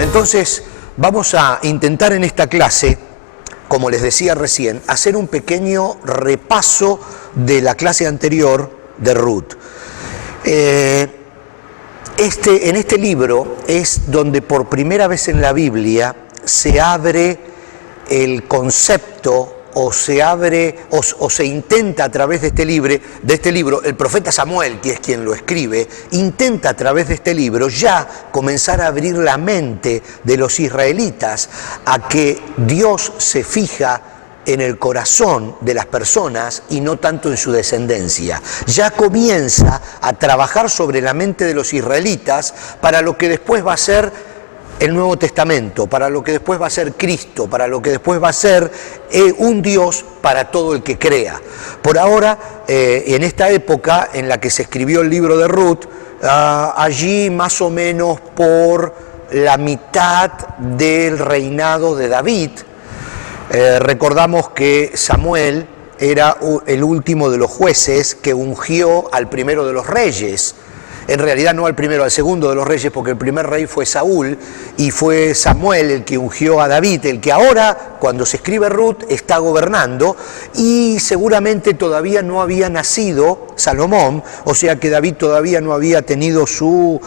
Bien, entonces vamos a intentar en esta clase, como les decía recién, hacer un pequeño repaso de la clase anterior de Ruth. En este libro es donde por primera vez en la Biblia se abre el concepto o se intenta a través de este libro, el profeta Samuel, que es quien lo escribe, intenta a través de este libro ya comenzar a abrir la mente de los israelitas a que Dios se fija en el corazón de las personas y no tanto en su descendencia. Ya comienza a trabajar sobre la mente de los israelitas para lo que después va a ser el Nuevo Testamento, para lo que después va a ser Cristo, para lo que después va a ser un Dios para todo el que crea. Por ahora, en esta época en la que se escribió el libro de Ruth, allí más o menos por la mitad del reinado de David, recordamos que Samuel era el último de los jueces que ungió al primero de los reyes. En realidad no al primero, al segundo de los reyes, porque el primer rey fue Saúl y fue Samuel el que ungió a David, el que ahora, cuando se escribe Ruth, está gobernando, y seguramente todavía no había nacido Salomón, o sea que David todavía no había tenido su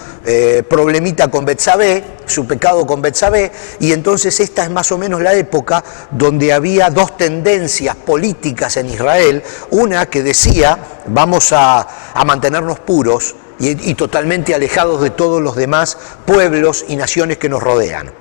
problemita con Betsabé, su pecado con Betsabé, y entonces esta es más o menos la época donde había dos tendencias políticas en Israel, una que decía, vamos a mantenernos puros, y totalmente alejados de todos los demás pueblos y naciones que nos rodean.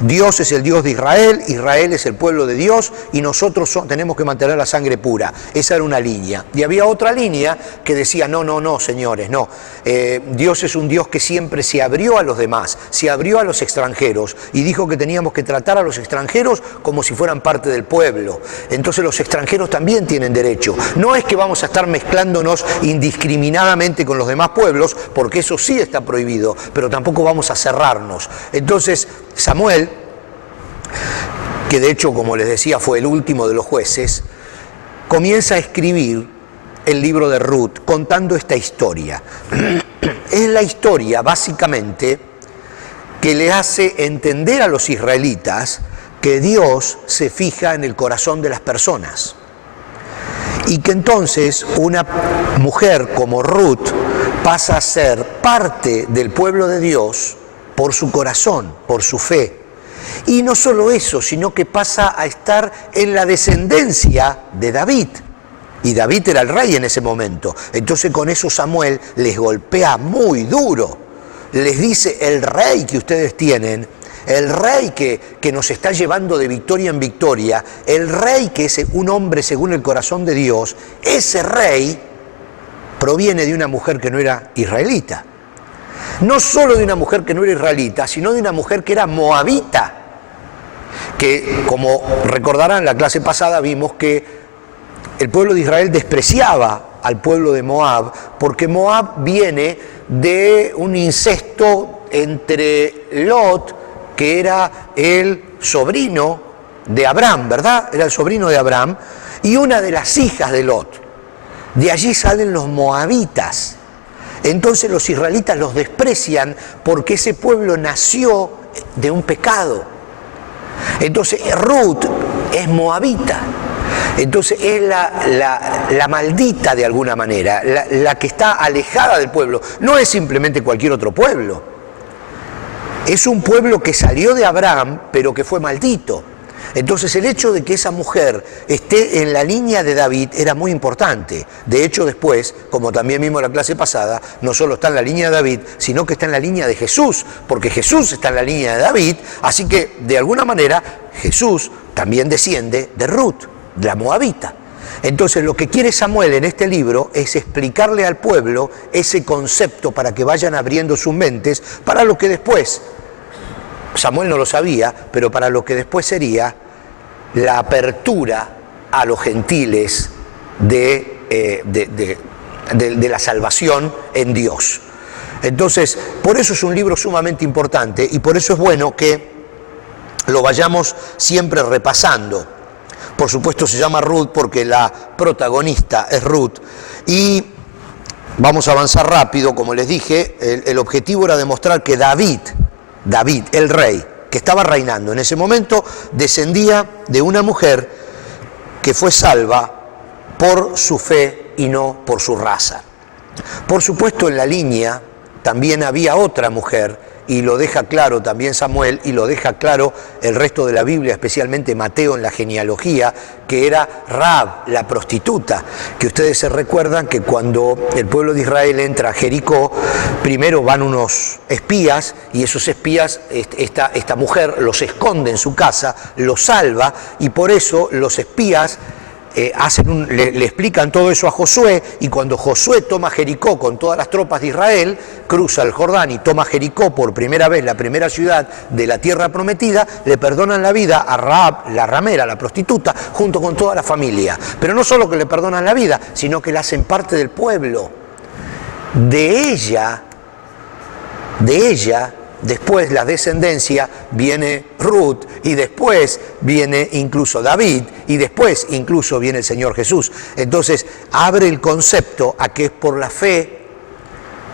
Dios es el Dios de Israel, Israel es el pueblo de Dios y nosotros tenemos que mantener la sangre pura. Esa era una línea. Y había otra línea que decía, no, señores, no. Dios es un Dios que siempre se abrió a los demás, se abrió a los extranjeros y dijo que teníamos que tratar a los extranjeros como si fueran parte del pueblo. Entonces los extranjeros también tienen derecho. No es que vamos a estar mezclándonos indiscriminadamente con los demás pueblos, porque eso sí está prohibido, pero tampoco vamos a cerrarnos. Entonces Samuel, que de hecho, como les decía, fue el último de los jueces, comienza a escribir el libro de Ruth contando esta historia. Es la historia, básicamente, que le hace entender a los israelitas que Dios se fija en el corazón de las personas. Y que entonces una mujer como Ruth pasa a ser parte del pueblo de Dios por su corazón, por su fe. Y no solo eso, sino que pasa a estar en la descendencia de David. Y David era el rey en ese momento. Entonces con eso Samuel les golpea muy duro. Les dice, el rey que ustedes tienen, el rey que nos está llevando de victoria en victoria, el rey que es un hombre según el corazón de Dios, ese rey proviene de una mujer que no era israelita. No solo de una mujer que no era israelita, sino de una mujer que era moabita. Que, como recordarán, en la clase pasada vimos que el pueblo de Israel despreciaba al pueblo de Moab, porque Moab viene de un incesto entre Lot, que era el sobrino de Abraham, ¿verdad? Era el sobrino de Abraham, y una de las hijas de Lot. De allí salen los moabitas. Entonces los israelitas los desprecian porque ese pueblo nació de un pecado. Entonces Ruth es moabita. Entonces es la maldita de alguna manera, la que está alejada del pueblo. No es simplemente cualquier otro pueblo. Es un pueblo que salió de Abraham, pero que fue maldito. Entonces el hecho de que esa mujer esté en la línea de David era muy importante. De hecho después, como también vimos en la clase pasada, no solo está en la línea de David, sino que está en la línea de Jesús, porque Jesús está en la línea de David, así que de alguna manera Jesús también desciende de Ruth, de la moabita. Entonces lo que quiere Samuel en este libro es explicarle al pueblo ese concepto para que vayan abriendo sus mentes para lo que después, Samuel no lo sabía, pero para lo que después sería la apertura a los gentiles de la salvación en Dios. Entonces, por eso es un libro sumamente importante y por eso es bueno que lo vayamos siempre repasando. Por supuesto se llama Ruth porque la protagonista es Ruth. Y vamos a avanzar rápido, como les dije, el objetivo era demostrar que David, el rey, que estaba reinando en ese momento descendía de una mujer que fue salva por su fe y no por su raza. Por supuesto, en la línea también había otra mujer, y lo deja claro también Samuel, y lo deja claro el resto de la Biblia, especialmente Mateo en la genealogía, que era Rahab, la prostituta, que ustedes se recuerdan que cuando el pueblo de Israel entra a Jericó, primero van unos espías, y esos espías, esta mujer los esconde en su casa, los salva, y por eso los espías le explican todo eso a Josué, y cuando Josué toma Jericó con todas las tropas de Israel, cruza el Jordán y toma Jericó por primera vez, la primera ciudad de la tierra prometida, le perdonan la vida a Rahab, la ramera, la prostituta, junto con toda la familia. Pero no solo que le perdonan la vida, sino que la hacen parte del pueblo. De ella, después la descendencia, viene Ruth, y después viene incluso David, y después incluso viene el Señor Jesús. Entonces abre el concepto a que es por la fe,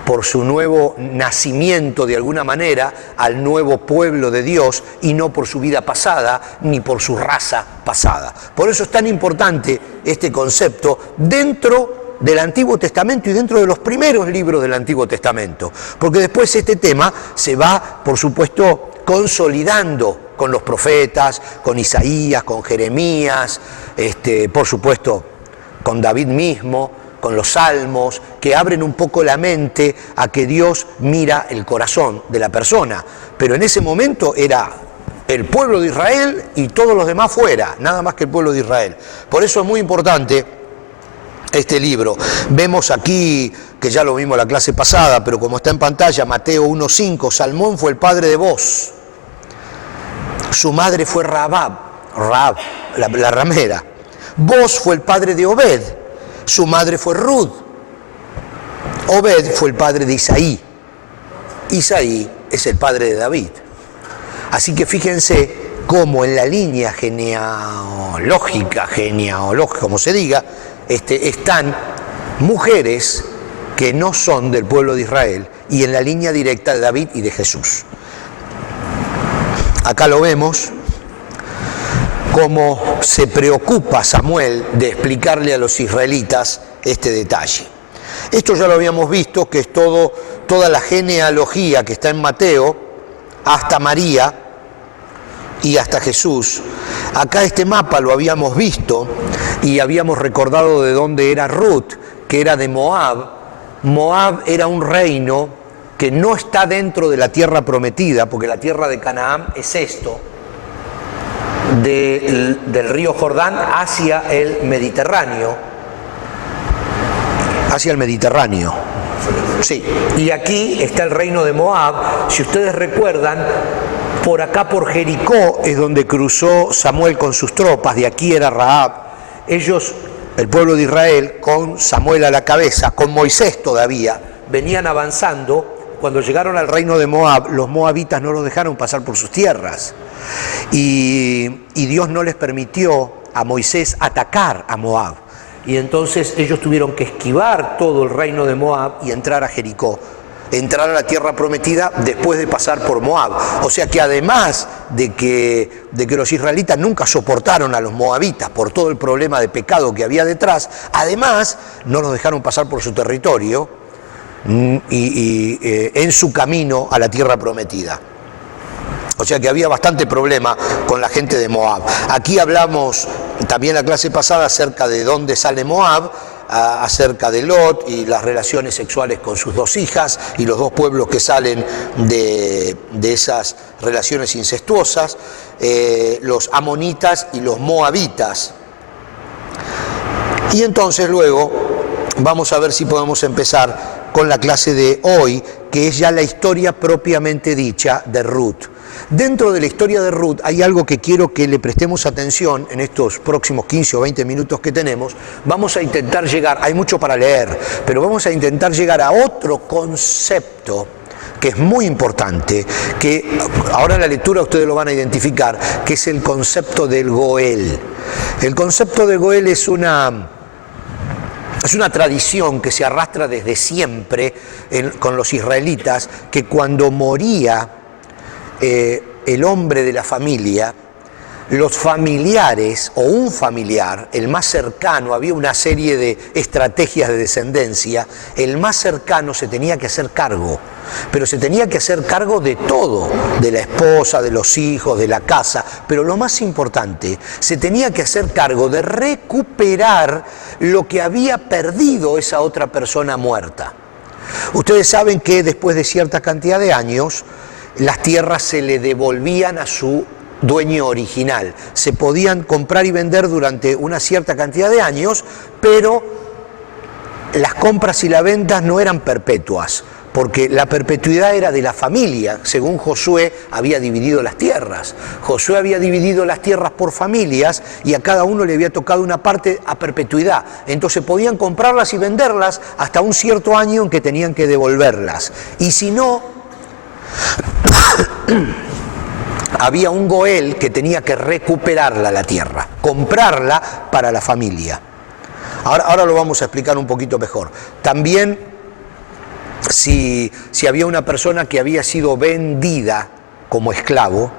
por su nuevo nacimiento de alguna manera al nuevo pueblo de Dios, y no por su vida pasada ni por su raza pasada. Por eso es tan importante este concepto dentro del Antiguo Testamento y dentro de los primeros libros del Antiguo Testamento, porque después este tema se va, por supuesto, consolidando con los profetas, con Isaías, con Jeremías, por supuesto con David mismo, con los salmos, que abren un poco la mente a que Dios mira el corazón de la persona. Pero en ese momento era el pueblo de Israel y todos los demás fuera, nada más que el pueblo de Israel. Por eso es muy importante este libro. Vemos aquí, que ya lo vimos la clase pasada, pero como está en pantalla, Mateo 1:5, Salmón fue el padre de Boz. Su madre fue Rahab, la ramera. Boz fue el padre de Obed. Su madre fue Ruth. Obed fue el padre de Isaí. Isaí es el padre de David. Así que fíjense cómo en la línea genealógica, como se diga, están mujeres que no son del pueblo de Israel, y en la línea directa de David y de Jesús. Acá lo vemos, cómo se preocupa Samuel de explicarle a los israelitas este detalle. Esto ya lo habíamos visto, que es toda la genealogía que está en Mateo, hasta María y hasta Jesús. Acá este mapa lo habíamos visto y habíamos recordado de dónde era Ruth, que era de Moab. Moab era un reino que no está dentro de la tierra prometida, porque la tierra de Canaán es esto, del río Jordán hacia el Mediterráneo. Hacia el Mediterráneo. Sí, y aquí está el reino de Moab. Si ustedes recuerdan, por acá por Jericó es donde cruzó Samuel con sus tropas, de aquí era Rahab. Ellos, el pueblo de Israel, con Samuel a la cabeza, con Moisés todavía, venían avanzando. Cuando llegaron al reino de Moab, los moabitas no los dejaron pasar por sus tierras. Y Dios no les permitió a Moisés atacar a Moab. Y entonces ellos tuvieron que esquivar todo el reino de Moab y entrar a Jericó, entrar a la tierra prometida después de pasar por Moab. O sea que además de que los israelitas nunca soportaron a los moabitas por todo el problema de pecado que había detrás, además no los dejaron pasar por su territorio y en su camino a la tierra prometida. O sea que había bastante problema con la gente de Moab. Aquí hablamos también la clase pasada acerca de dónde sale Moab, acerca de Lot y las relaciones sexuales con sus dos hijas y los dos pueblos que salen de esas relaciones incestuosas, los amonitas y los moabitas. Y entonces luego vamos a ver si podemos empezar con la clase de hoy, que es ya la historia propiamente dicha de Ruth. Dentro de la historia de Ruth hay algo que quiero que le prestemos atención en estos próximos 15 o 20 minutos que tenemos. Vamos a intentar llegar, hay mucho para leer, pero vamos a intentar llegar a otro concepto que es muy importante, que ahora en la lectura ustedes lo van a identificar, que es el concepto del Goel. El concepto de Goel es una tradición que se arrastra desde siempre con los israelitas, que cuando moría el hombre de la familia, los familiares o un familiar, el más cercano, había una serie de estrategias de descendencia, el más cercano se tenía que hacer cargo, pero se tenía que hacer cargo de todo, de la esposa, de los hijos, de la casa, pero lo más importante, se tenía que hacer cargo de recuperar lo que había perdido esa otra persona muerta. Ustedes saben que después de cierta cantidad de años, las tierras se le devolvían a su dueño original. Se podían comprar y vender durante una cierta cantidad de años, pero las compras y las ventas no eran perpetuas, porque la perpetuidad era de la familia. Según Josué había dividido las tierras. Josué había dividido las tierras por familias y a cada uno le había tocado una parte a perpetuidad. Entonces podían comprarlas y venderlas hasta un cierto año en que tenían que devolverlas. Y si no, había un goel que tenía que recuperarla la tierra, comprarla para la familia. Ahora lo vamos a explicar un poquito mejor. También, si había una persona que había sido vendida como esclavo,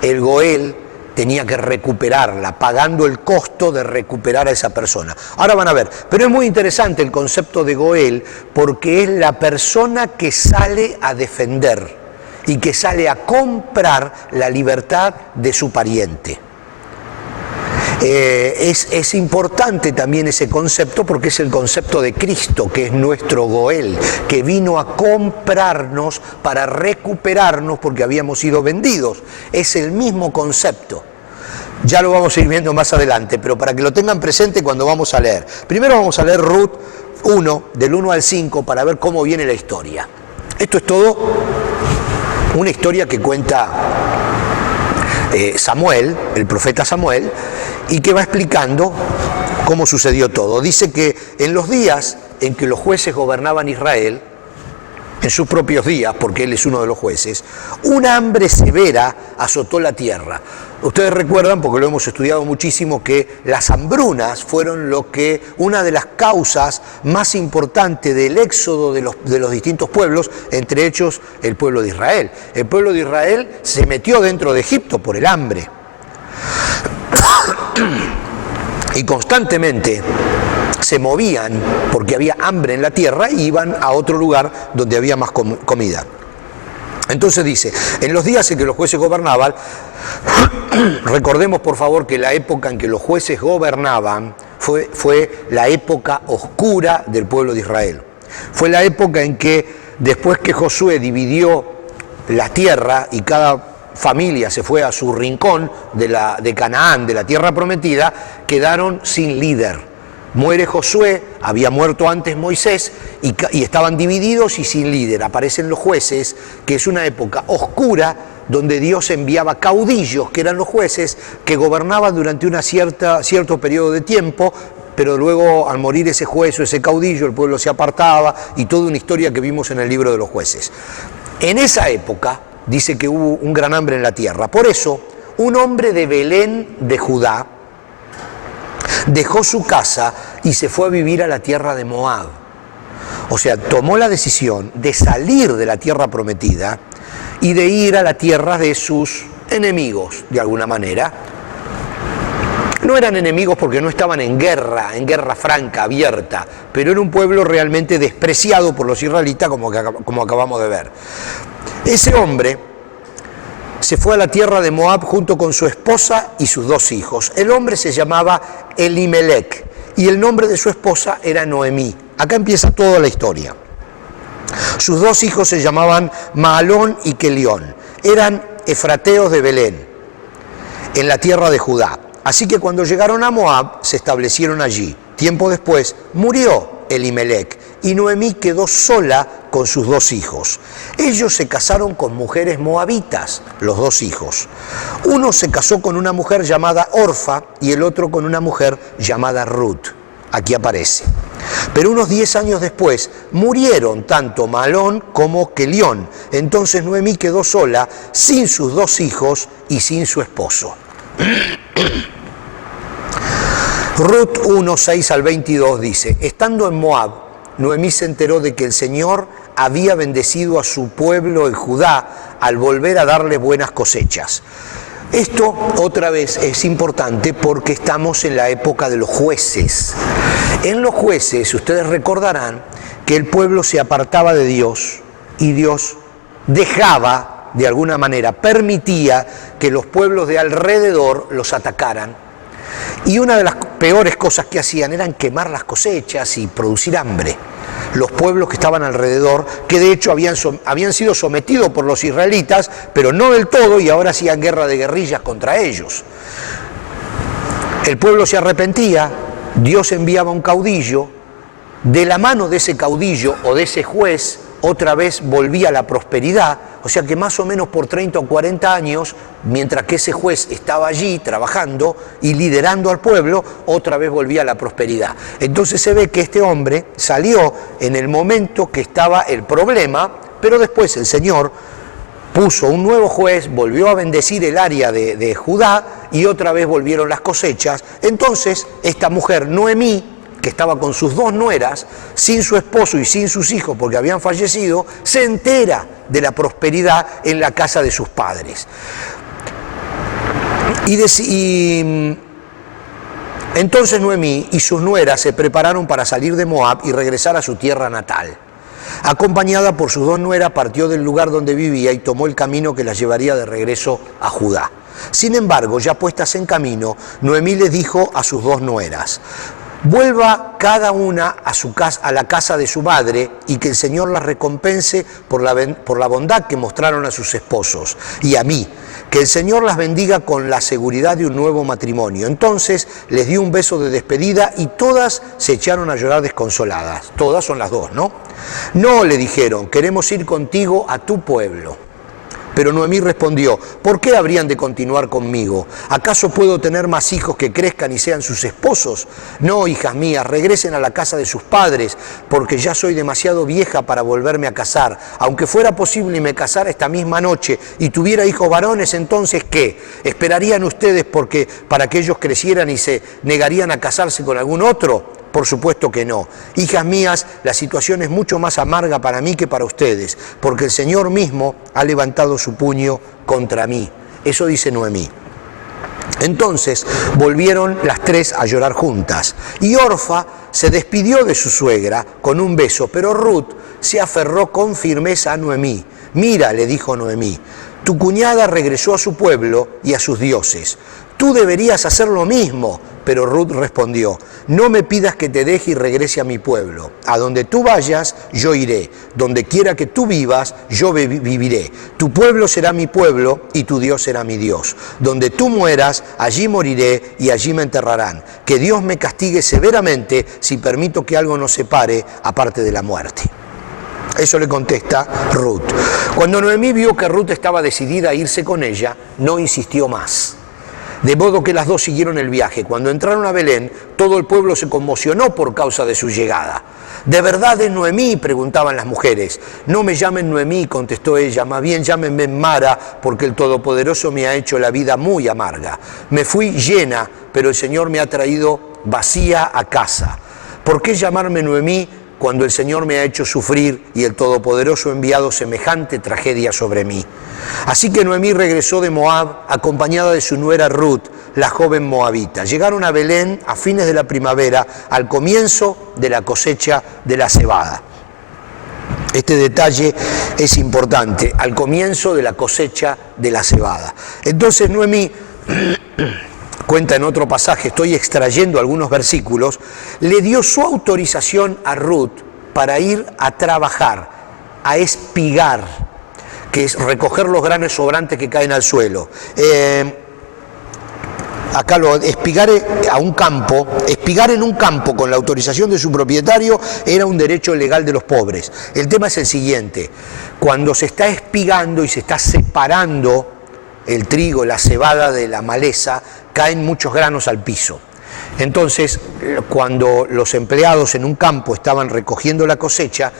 el goel tenía que recuperarla, pagando el costo de recuperar a esa persona. Ahora van a ver, pero es muy interesante el concepto de goel porque es la persona que sale a defender y que sale a comprar la libertad de su pariente. Es importante también ese concepto porque es el concepto de Cristo, que es nuestro goel, que vino a comprarnos para recuperarnos porque habíamos sido vendidos. Es el mismo concepto. Ya lo vamos a ir viendo más adelante, pero para que lo tengan presente cuando vamos a leer. Primero vamos a leer Ruth 1, del 1 al 5, para ver cómo viene la historia. Esto es todo una historia que cuenta Samuel, el profeta Samuel, y que va explicando cómo sucedió todo. Dice que en los días en que los jueces gobernaban Israel, en sus propios días, porque él es uno de los jueces, una hambre severa azotó la tierra. Ustedes recuerdan, porque lo hemos estudiado muchísimo, que las hambrunas fueron una de las causas más importantes del éxodo de los distintos pueblos, entre ellos el pueblo de Israel. El pueblo de Israel se metió dentro de Egipto por el hambre. Y constantemente se movían porque había hambre en la tierra y iban a otro lugar donde había más comida. Entonces dice, en los días en que los jueces gobernaban, recordemos por favor que la época en que los jueces gobernaban fue la época oscura del pueblo de Israel. Fue la época en que después que Josué dividió la tierra y cada familia se fue a su rincón de Canaán, de la tierra prometida, quedaron sin líder. Muere Josué, había muerto antes Moisés y estaban divididos y sin líder. Aparecen los jueces, que es una época oscura donde Dios enviaba caudillos, que eran los jueces, que gobernaban durante cierto periodo de tiempo, pero luego al morir ese juez o ese caudillo el pueblo se apartaba y toda una historia que vimos en el libro de los jueces. En esa época dice que hubo un gran hambre en la tierra. Por eso, un hombre de Belén de Judá dejó su casa y se fue a vivir a la tierra de Moab. O sea, tomó la decisión de salir de la tierra prometida y de ir a la tierra de sus enemigos, de alguna manera. No eran enemigos porque no estaban en guerra franca, abierta, pero era un pueblo realmente despreciado por los israelitas, como acabamos de ver. Ese hombre se fue a la tierra de Moab junto con su esposa y sus dos hijos. El hombre se llamaba Elimelec y el nombre de su esposa era Noemí. Acá empieza toda la historia. Sus dos hijos se llamaban Mahalón y Kelión. Eran efrateos de Belén, en la tierra de Judá. Así que cuando llegaron a Moab, se establecieron allí. Tiempo después murió Elimelec y Noemí quedó sola con sus dos hijos. Ellos se casaron con mujeres moabitas, los dos hijos. Uno se casó con una mujer llamada Orfa y el otro con una mujer llamada Ruth. Aquí aparece. Pero unos 10 años después murieron tanto Mahalón como Kelión. Entonces Noemí quedó sola, sin sus dos hijos y sin su esposo. Ruth 1, 6 al 22 dice, estando en Moab, Noemí se enteró de que el Señor había bendecido a su pueblo en Judá al volver a darle buenas cosechas. Esto otra vez es importante porque estamos en la época de los jueces. En los jueces ustedes recordarán que el pueblo se apartaba de Dios y Dios dejaba, de alguna manera, permitía que los pueblos de alrededor los atacaran. Y una de las peores cosas que hacían eran quemar las cosechas y producir hambre. Los pueblos que estaban alrededor, que de hecho habían sido sometidos por los israelitas, pero no del todo, y ahora hacían guerra de guerrillas contra ellos. El pueblo se arrepentía, Dios enviaba un caudillo, de la mano de ese caudillo o de ese juez, otra vez volvía la prosperidad, o sea que más o menos por 30 o 40 años, mientras que ese juez estaba allí trabajando y liderando al pueblo, otra vez volvía la prosperidad. Entonces se ve que este hombre salió en el momento que estaba el problema, pero después el Señor puso un nuevo juez, volvió a bendecir el área de Judá y otra vez volvieron las cosechas. Entonces esta mujer, Noemí, que estaba con sus dos nueras, sin su esposo y sin sus hijos porque habían fallecido, se entera de la prosperidad en la casa de sus padres. Entonces Noemí y sus nueras se prepararon para salir de Moab y regresar a su tierra natal. Acompañada por sus dos nueras, partió del lugar donde vivía y tomó el camino que la llevaría de regreso a Judá. Sin embargo, ya puestas en camino, Noemí les dijo a sus dos nueras: vuelva cada una a la casa de su madre y que el Señor las recompense por la bondad que mostraron a sus esposos y a mí. Que el Señor las bendiga con la seguridad de un nuevo matrimonio. Entonces les dio un beso de despedida y todas se echaron a llorar desconsoladas. Todas son las dos, ¿no? No, le dijeron, queremos ir contigo a tu pueblo. Pero Noemí respondió: ¿por qué habrían de continuar conmigo? ¿Acaso puedo tener más hijos que crezcan y sean sus esposos? No, hijas mías, regresen a la casa de sus padres, porque ya soy demasiado vieja para volverme a casar. Aunque fuera posible y me casara esta misma noche y tuviera hijos varones, entonces ¿qué? ¿Esperarían ustedes para que ellos crecieran y se negarían a casarse con algún otro? Por supuesto que no. Hijas mías, la situación es mucho más amarga para mí que para ustedes, porque el Señor mismo ha levantado su puño contra mí. Eso dice Noemí. Entonces volvieron las tres a llorar juntas, y Orfa se despidió de su suegra con un beso, pero Ruth se aferró con firmeza a Noemí. Mira, le dijo Noemí, tu cuñada regresó a su pueblo y a sus dioses. Tú deberías hacer lo mismo. Pero Ruth respondió: no me pidas que te deje y regrese a mi pueblo. A donde tú vayas, yo iré. Donde quiera que tú vivas, yo viviré. Tu pueblo será mi pueblo y tu Dios será mi Dios. Donde tú mueras, allí moriré y allí me enterrarán. Que Dios me castigue severamente si permito que algo nos separe aparte de la muerte. Eso le contesta Ruth. Cuando Noemí vio que Ruth estaba decidida a irse con ella, no insistió más. De modo que las dos siguieron el viaje. Cuando entraron a Belén, todo el pueblo se conmocionó por causa de su llegada. ¿De verdad es Noemí?, preguntaban las mujeres. No me llamen Noemí, contestó ella, más bien llámenme Mara, porque el Todopoderoso me ha hecho la vida muy amarga. Me fui llena, pero el Señor me ha traído vacía a casa. ¿Por qué llamarme Noemí cuando el Señor me ha hecho sufrir y el Todopoderoso ha enviado semejante tragedia sobre mí? Así que Noemí regresó de Moab acompañada de su nuera Ruth, la joven moabita. Llegaron a Belén a fines de la primavera, al comienzo de la cosecha de la cebada. Este detalle es importante, al comienzo de la cosecha de la cebada. Entonces Noemí cuenta en otro pasaje, estoy extrayendo algunos versículos, le dio su autorización a Ruth para ir a trabajar, a espigar, que es recoger los granos sobrantes que caen al suelo. Espigar en un campo con la autorización de su propietario era un derecho legal de los pobres. El tema es el siguiente: cuando se está espigando y se está separando el trigo, la cebada de la maleza, caen muchos granos al piso. Entonces, cuando los empleados en un campo estaban recogiendo la cosecha,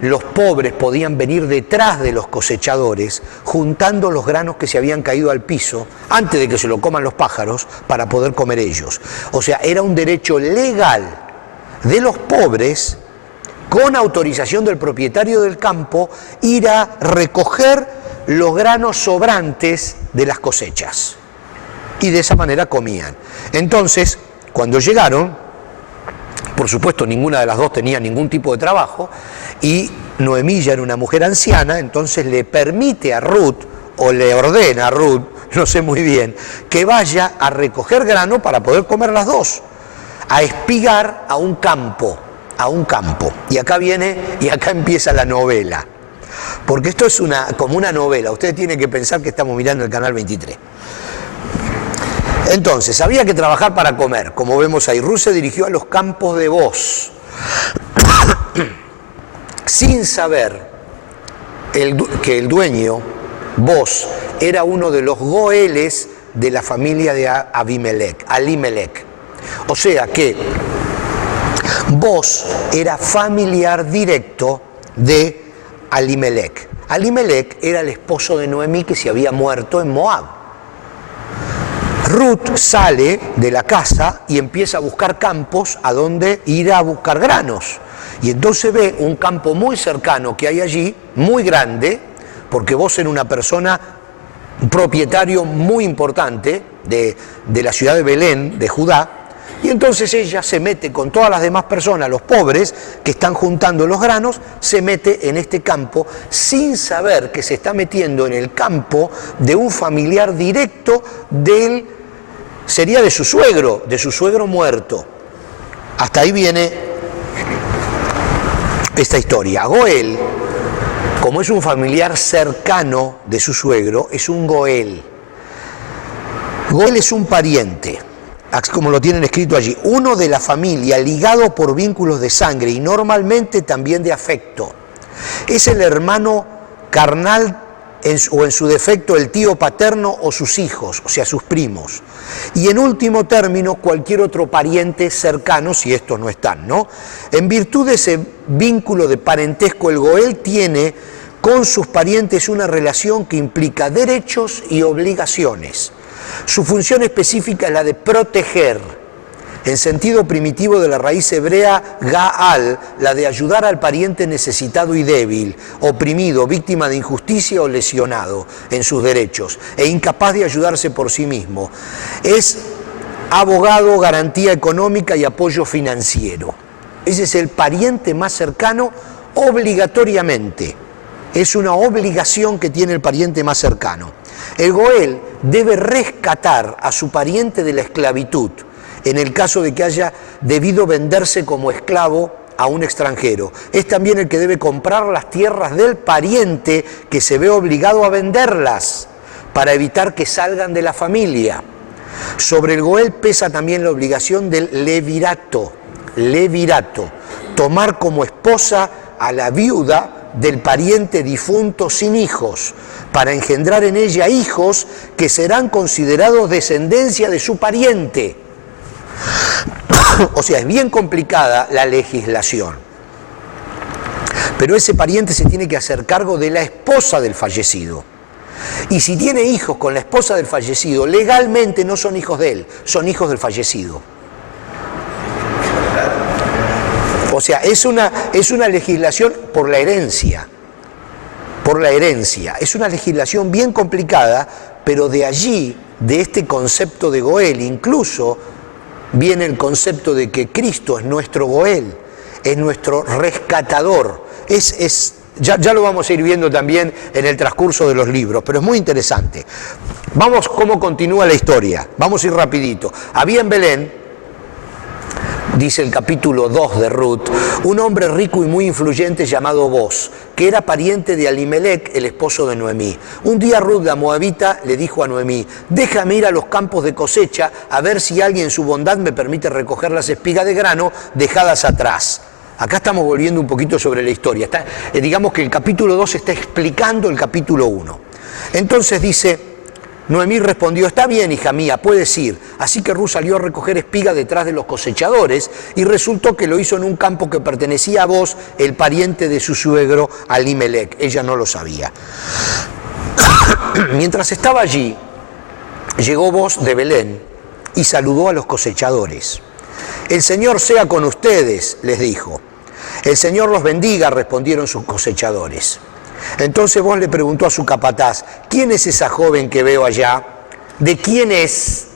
los pobres podían venir detrás de los cosechadores juntando los granos que se habían caído al piso antes de que se lo coman los pájaros para poder comer ellos. O sea, era un derecho legal de los pobres con autorización del propietario del campo, ir a recoger los granos sobrantes de las cosechas. Y de esa manera comían. Entonces, cuando llegaron, por supuesto ninguna de las dos tenía ningún tipo de trabajo, y Noemí ya era una mujer anciana, entonces le permite a Ruth, o le ordena a Ruth, no sé muy bien, que vaya a recoger grano para poder comer las dos, a espigar a un campo. Y acá empieza la novela. Porque esto es como una novela. Ustedes tienen que pensar que estamos mirando el canal 23. Entonces, había que trabajar para comer. Como vemos ahí, Ruth se dirigió a los campos de Boz, sin saber que el dueño, Boz, era uno de los goeles de la familia de Alimelec. O sea que Boz era familiar directo de Alimelec. Alimelec era el esposo de Noemí que se había muerto en Moab. Ruth sale de la casa y empieza a buscar campos a donde ir a buscar granos. Y entonces ve un campo muy cercano que hay allí, muy grande, porque Boz era una persona, un propietario muy importante de la ciudad de Belén, de Judá. Y entonces ella se mete con todas las demás personas, los pobres que están juntando los granos, se mete en este campo sin saber que se está metiendo en el campo de un familiar directo sería de su suegro muerto. Hasta ahí viene esta historia. Goel, como es un familiar cercano de su suegro, es un goel. Goel es un pariente, como lo tienen escrito allí, uno de la familia ligado por vínculos de sangre y normalmente también de afecto. Es el hermano carnal o en su defecto el tío paterno o sus hijos, o sea, sus primos. Y en último término, cualquier otro pariente cercano, si estos no están, ¿no? En virtud de ese vínculo de parentesco, el goel tiene con sus parientes una relación que implica derechos y obligaciones. Su función específica es la de proteger, en sentido primitivo de la raíz hebrea Gaal, la de ayudar al pariente necesitado y débil, oprimido, víctima de injusticia o lesionado en sus derechos, e incapaz de ayudarse por sí mismo. Es abogado, garantía económica y apoyo financiero. Ese es el pariente más cercano obligatoriamente. Es una obligación que tiene el pariente más cercano. El goel debe rescatar a su pariente de la esclavitud, en el caso de que haya debido venderse como esclavo a un extranjero. Es también el que debe comprar las tierras del pariente que se ve obligado a venderlas para evitar que salgan de la familia. Sobre el goel pesa también la obligación del levirato, tomar como esposa a la viuda del pariente difunto sin hijos, para engendrar en ella hijos que serán considerados descendencia de su pariente. O sea, es bien complicada la legislación. Pero ese pariente se tiene que hacer cargo de la esposa del fallecido. Y si tiene hijos con la esposa del fallecido, legalmente no son hijos de él, son hijos del fallecido. O sea, es una legislación por la herencia. Es una legislación bien complicada, pero de allí, de este concepto de goel, incluso viene el concepto de que Cristo es nuestro goel, es nuestro rescatador. Ya lo vamos a ir viendo también en el transcurso de los libros, pero es muy interesante. Vamos cómo continúa la historia, vamos a ir rapidito. Había en Belén, dice el capítulo 2 de Ruth, un hombre rico y muy influyente llamado Boz, que era pariente de Alimelec, el esposo de Noemí. Un día Ruth, la moabita, le dijo a Noemí: déjame ir a los campos de cosecha a ver si alguien en su bondad me permite recoger las espigas de grano dejadas atrás. Acá estamos volviendo un poquito sobre la historia. Digamos que el capítulo 2 está explicando el capítulo 1. Entonces dice, Noemí respondió: está bien, hija mía, puedes ir. Así que Ruth salió a recoger espiga detrás de los cosechadores y resultó que lo hizo en un campo que pertenecía a Boz, el pariente de su suegro Alimelec. Ella no lo sabía. Mientras estaba allí, llegó Boz de Belén y saludó a los cosechadores. El Señor sea con ustedes, les dijo. El Señor los bendiga, respondieron sus cosechadores. Entonces Booz le preguntó a su capataz, ¿quién es esa joven que veo allá? ¿De quién es?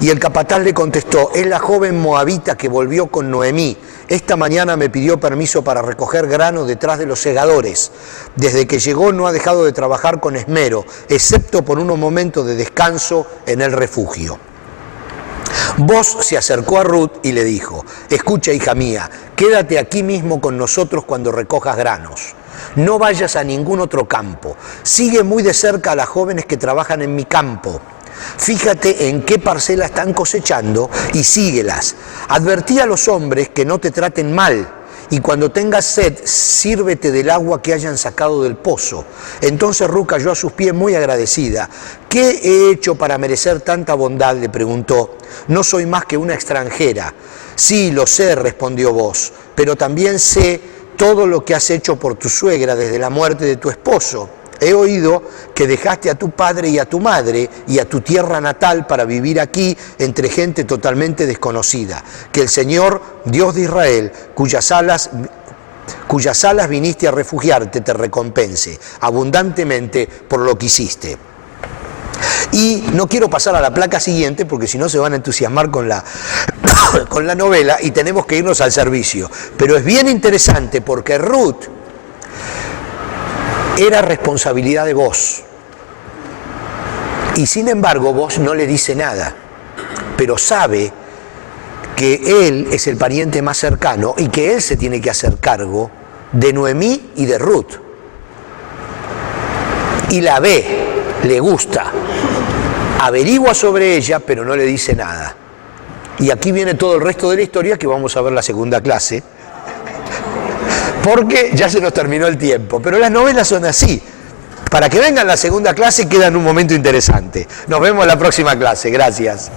Y el capataz le contestó, es la joven moabita que volvió con Noemí. Esta mañana me pidió permiso para recoger grano detrás de los segadores. Desde que llegó no ha dejado de trabajar con esmero, excepto por unos momentos de descanso en el refugio. Booz se acercó a Ruth y le dijo, escucha, hija mía, quédate aquí mismo con nosotros cuando recojas granos. No vayas a ningún otro campo. Sigue muy de cerca a las jóvenes que trabajan en mi campo. Fíjate en qué parcela están cosechando y síguelas. Advertí a los hombres que no te traten mal y cuando tengas sed, sírvete del agua que hayan sacado del pozo. Entonces Ruth cayó a sus pies muy agradecida. ¿Qué he hecho para merecer tanta bondad?, le preguntó. No soy más que una extranjera. Sí, lo sé, respondió Booz, pero también sé todo lo que has hecho por tu suegra desde la muerte de tu esposo. He oído que dejaste a tu padre y a tu madre y a tu tierra natal para vivir aquí entre gente totalmente desconocida. Que el Señor, Dios de Israel, cuyas alas viniste a refugiarte, te recompense abundantemente por lo que hiciste. Y no quiero pasar a la placa siguiente porque si no se van a entusiasmar con la novela y tenemos que irnos al servicio. Pero es bien interesante porque Ruth era responsabilidad de Booz. Y sin embargo, Booz no le dice nada, pero sabe que él es el pariente más cercano y que él se tiene que hacer cargo de Noemí y de Ruth. Y la ve, le gusta, averigua sobre ella, pero no le dice nada. Y aquí viene todo el resto de la historia que vamos a ver la segunda clase, porque ya se nos terminó el tiempo. Pero las novelas son así. Para que vengan la segunda clase queda en un momento interesante. Nos vemos en la próxima clase. Gracias.